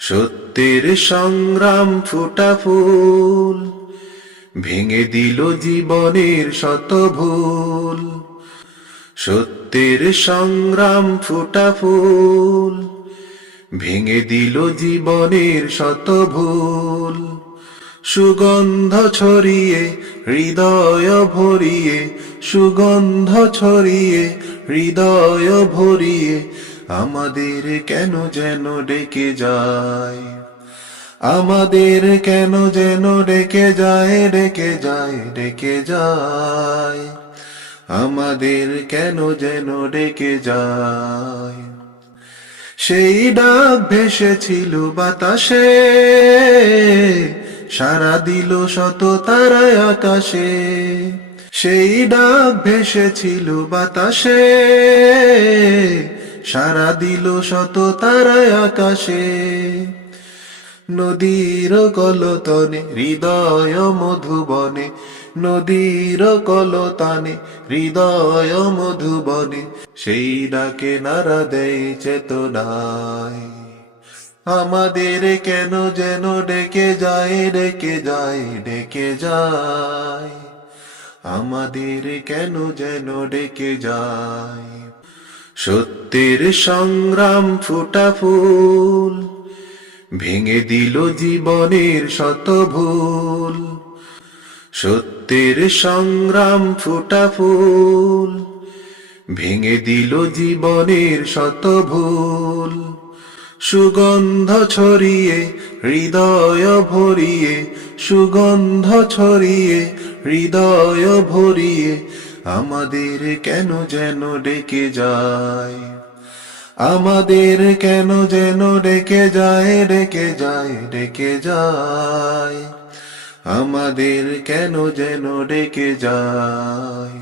সত্যের সংগ্রাম ফোটা ফুল, ভেঙে দিল জীবনের শত ভুল। সত্যের সংগ্রাম ফোটা ফুল, ভেঙে দিল জীবনের শত ভুল। সুগন্ধ ছড়িয়ে হৃদয় ভরিয়ে, সুগন্ধ ছড়িয়ে হৃদয় ভরিয়ে, আমাদের কেন যেন ডেকে যায়, আমাদের কেন যেন ডেকে যায়, ডেকে যায়, ডেকে যায়, আমাদের কেন যেন ডেকে যায়। সেই ডাক ভেসেছিল বাতাসে, সাড়া দিল শত তারায় আকাশে। সেই ডাক ভেসেছিল বাতাসে, সাড়া দিল শত তারায় আকাশে। নদীর কলতানে হৃদয় মধুবনে, নদীর কলতানে হৃদয় মধুবনে, সেই ডাকে নাড়া দেয় চেতনায়। আমাদের কেন যেন ডেকে যায়, ডেকে যায়, ডেকে যায়, আমাদের কেন যেন ডেকে যায়। সত্যের সংগ্রাম ফোটা ফুল, ভেঙে দিল জীবনের শত ভুল। সত্যের সংগ্রাম ফোটা ফুল, ভেঙে দিল জীবনের শত ভুল। সুগন্ধ ছড়িয়ে হৃদয় ভরিয়ে, সুগন্ধ ছড়িয়ে হৃদয় ভরিয়ে, আমাদের কেন যেন ডেকে যায়, আমাদের কেন যেন ডেকে যায়, ডেকে যায়, ডেকে যায়, আমাদের কেন যেন ডেকে যায়।